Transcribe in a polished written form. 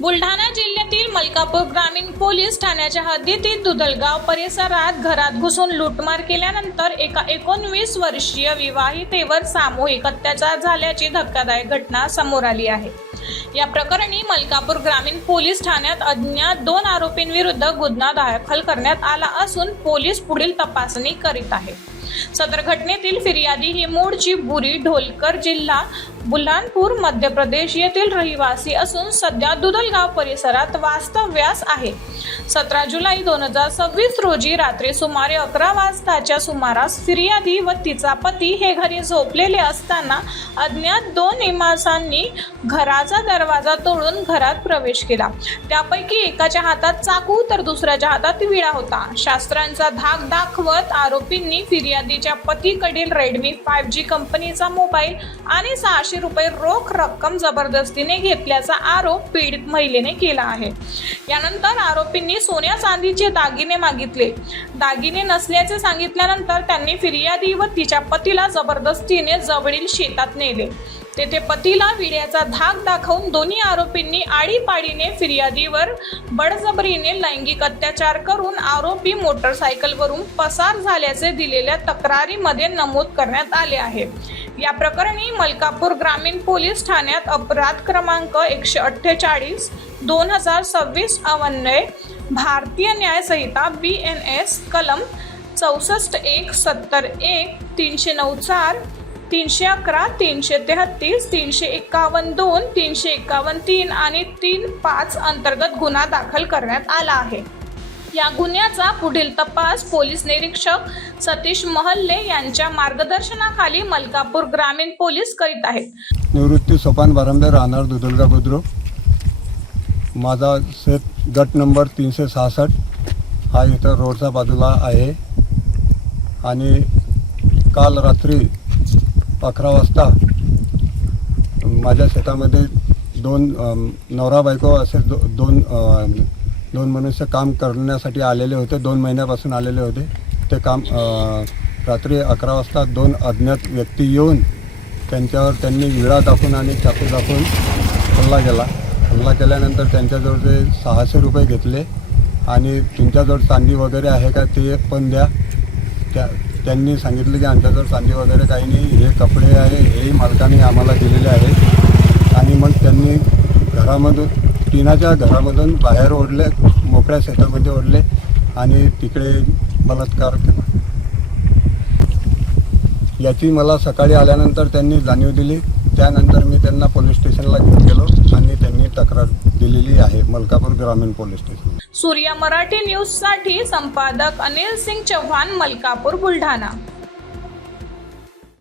बुलढाणा जिल्ह्यातील मलकापूर ग्रामीण पोलीस ठाण्याच्या हद्दीतील दुधलगाव परिसरात घरात घुसून लूटमार केल्यानंतर एका 19 वर्षीय विवाहितेवर सामूहिक अत्याचार झाल्याची धक्कादायक घटना समोर आली आहे। या प्रकरणी मलकापूर ग्रामीण पोलीस ठाण्यात अज्ञात 2 आरोपींविरुद्ध गुन्हा दाखल करण्यात आला असून पोलीस पुढील तपासणी करीत आहेत। सदर घटनेतील फिर्यादी ही मूळची बुरी ढोलकर, जिल्हा बुल्हानपूर, मध्य प्रदेश येथील रहिवासी असून सध्या दुधलगाव परिसरात वास्तव्यास आहे। 17 जुलै 2026 रोजी रात्री सुमारे 11 वाजताच्या सुमारास फिर्यादी व तिचा पती हे घरी झोपलेले असताना अज्ञात 2 इमासांनी घराचा दरवाजा तोडून घरात प्रवेश केला। त्यापैकी एकाच्या हातात चाकू तर दुसऱ्याच्या हातात विळा होता। शस्त्रांचा धाक दाखवत आरोपींनी फिर्यादीच्या पतीकडील रेडमी 5G कंपनीचा मोबाईल आणि 600 रुपये रोख रक्कम जबरदस्तीने घेतल्याचा आरोप पीडित महिलेने केला आहे। यानंतर आरोपींनी सोन्या चांदीचे दागिने मागितले। दागिने नसल्याचे सांगितल्यानंतर त्यांनी फिर्यादी व तिच्या पतीला जबरदस्तीने जवळील शेतात नेले। तेथे पतीला विड्याचा धाक दाखवून दोन्ही आरोपींनी आळीपाळीने फिर्यादीवर बळजबरीने लैंगिक अत्याचार करून आरोपी मोटरसायकलवरून पसार झाल्याचे दिलेल्या तक्रारीमध्ये नमूद करण्यात आले आहे। या प्रकरणी मलकापूर ग्रामीण पोलीस ठाण्यात अपराध क्रमांक 148 2026 अन्वये भारतीय न्याय संहिता BNS कलम 64(1), 70(1), 309(4), 311, 333, 351(2), 351(3) आणि 3(5) अंतर्गत गुन्हा दाखल करण्यात आला आहे। या गुन्ह्याचा पुढील तपास पोलीस निरीक्षक सतीश महल्ले यांच्या मार्गदर्शनाखाली मलकापूर ग्रामीण पोलीस करीत आहेत। निवृत्ती सोपान बारंबे, राहणार दुधलगाव बुद्रुक। माझा शेत गट नंबर 366 हा इथं रोडच्या बाजूला आहे आणि काल रात्री 11 वाजता माझ्या शेतामध्ये 2 नवरा बायको असे दोन मनुष्य काम करण्यासाठी आलेले होते। 2 महिन्यापासून आलेले होते। ते काम रात्री 11 वाजता 2 अज्ञात व्यक्ती येऊन त्यांनी विळा दाखवून आणि चाकू दाखवून हल्ला केल्यानंतर त्यांच्याजवळ ते 600 रुपये घेतले आणि तुमच्याजवळ चांदी वगैरे आहे का ते पण द्या। त्यांनी सांगितलं की आमच्याजवळ चांदी वगैरे काही नाही, हे कपडे आहे हेही मालकाने आम्हाला दिलेले आहेत। आणि मग त्यांनी घरामधून टिनाच्या घरामधून बाहेर ओढले, मोकळ्या शेतामध्ये ओढले आणि तिकडे बलात्कार केला। याची मला सकाळी आल्यानंतर त्यांनी जाणीव दिली। त्यानंतर मी त्यांना पोलीस स्टेशनला घेऊन गेलो आणि त्यांनी तक्रार दिलेली आहे मलकापूर ग्रामीण police station. Surya Marathi news साठी संपादक अनिल सिंग चव्हाण, मलकापूर, बुलढाणा।